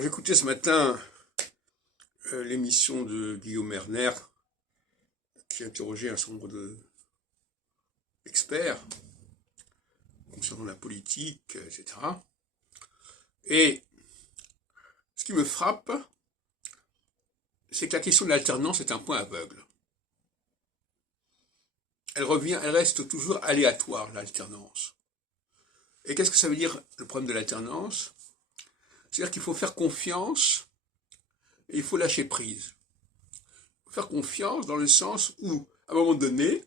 J'écoutais ce matin l'émission de Guillaume Erner qui interrogeait un certain nombre d'experts concernant la politique, etc. Et ce qui me frappe, c'est que la question de l'alternance est un point aveugle. Elle reste toujours aléatoire, l'alternance. Et qu'est-ce que ça veut dire, le problème de l'alternance? C'est-à-dire qu'il faut faire confiance et il faut lâcher prise. Il faut faire confiance dans le sens où, à un moment donné,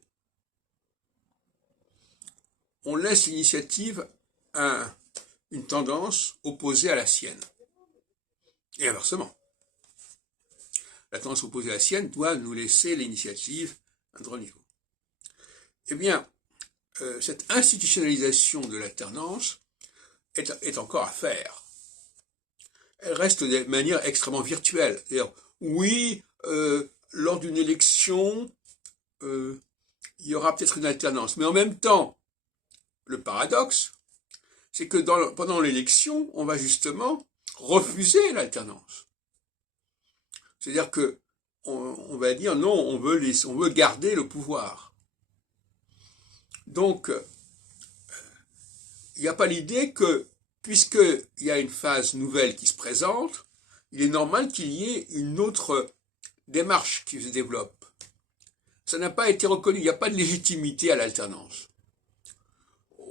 on laisse l'initiative à une tendance opposée à la sienne. Et inversement. La tendance opposée à la sienne doit nous laisser l'initiative à un autre niveau. Eh bien, cette institutionnalisation de l'alternance est encore à faire. Elle reste de manière extrêmement virtuelle. C'est-à-dire, oui, lors d'une élection, il y aura peut-être une alternance. Mais en même temps, le paradoxe, c'est que pendant l'élection, on va justement refuser l'alternance. C'est-à-dire que on va dire non, on veut garder le pouvoir. Donc, il n'y a pas l'idée que, puisqu'il y a une phase nouvelle qui se présente, il est normal qu'il y ait une autre démarche qui se développe. Ça n'a pas été reconnu, il n'y a pas de légitimité à l'alternance.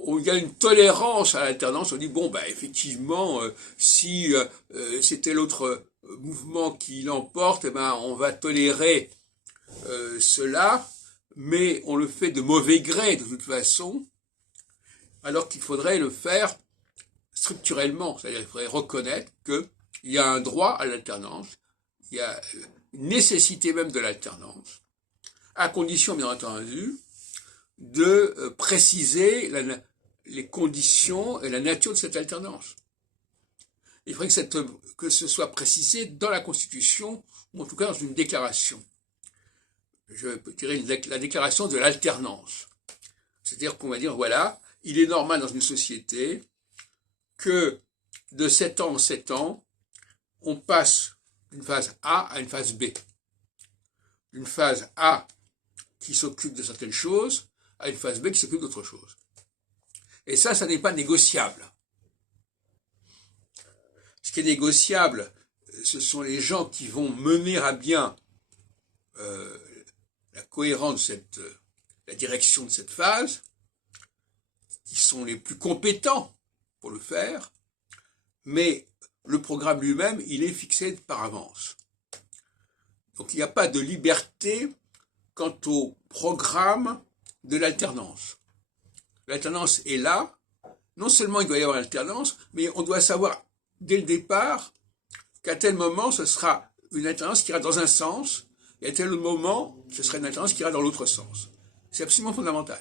Il y a une tolérance à l'alternance, on dit, bon, bah, effectivement, si c'était l'autre mouvement qui l'emporte, eh ben, on va tolérer cela, mais on le fait de mauvais gré, de toute façon, alors qu'il faudrait le faire structurellement, c'est-à-dire qu'il faudrait reconnaître qu'il y a un droit à l'alternance, il y a une nécessité même de l'alternance, à condition, bien entendu, de préciser les conditions et la nature de cette alternance. Il faudrait que ce soit précisé dans la Constitution, ou en tout cas dans une déclaration. Je dirais la déclaration de l'alternance. C'est-à-dire qu'on va dire, voilà, il est normal dans une société que de 7 ans en 7 ans, on passe d'une phase A à une phase B. D'une phase A qui s'occupe de certaines choses à une phase B qui s'occupe d'autres choses. Et ça n'est pas négociable. Ce qui est négociable, ce sont les gens qui vont mener à bien la cohérence la direction de cette phase, qui sont les plus compétents pour le faire, mais le programme lui-même, il est fixé par avance. Donc il n'y a pas de liberté quant au programme de l'alternance. L'alternance est là, non seulement il doit y avoir l'alternance, mais on doit savoir dès le départ qu'à tel moment ce sera une alternance qui ira dans un sens, et à tel moment ce sera une alternance qui ira dans l'autre sens. C'est absolument fondamental.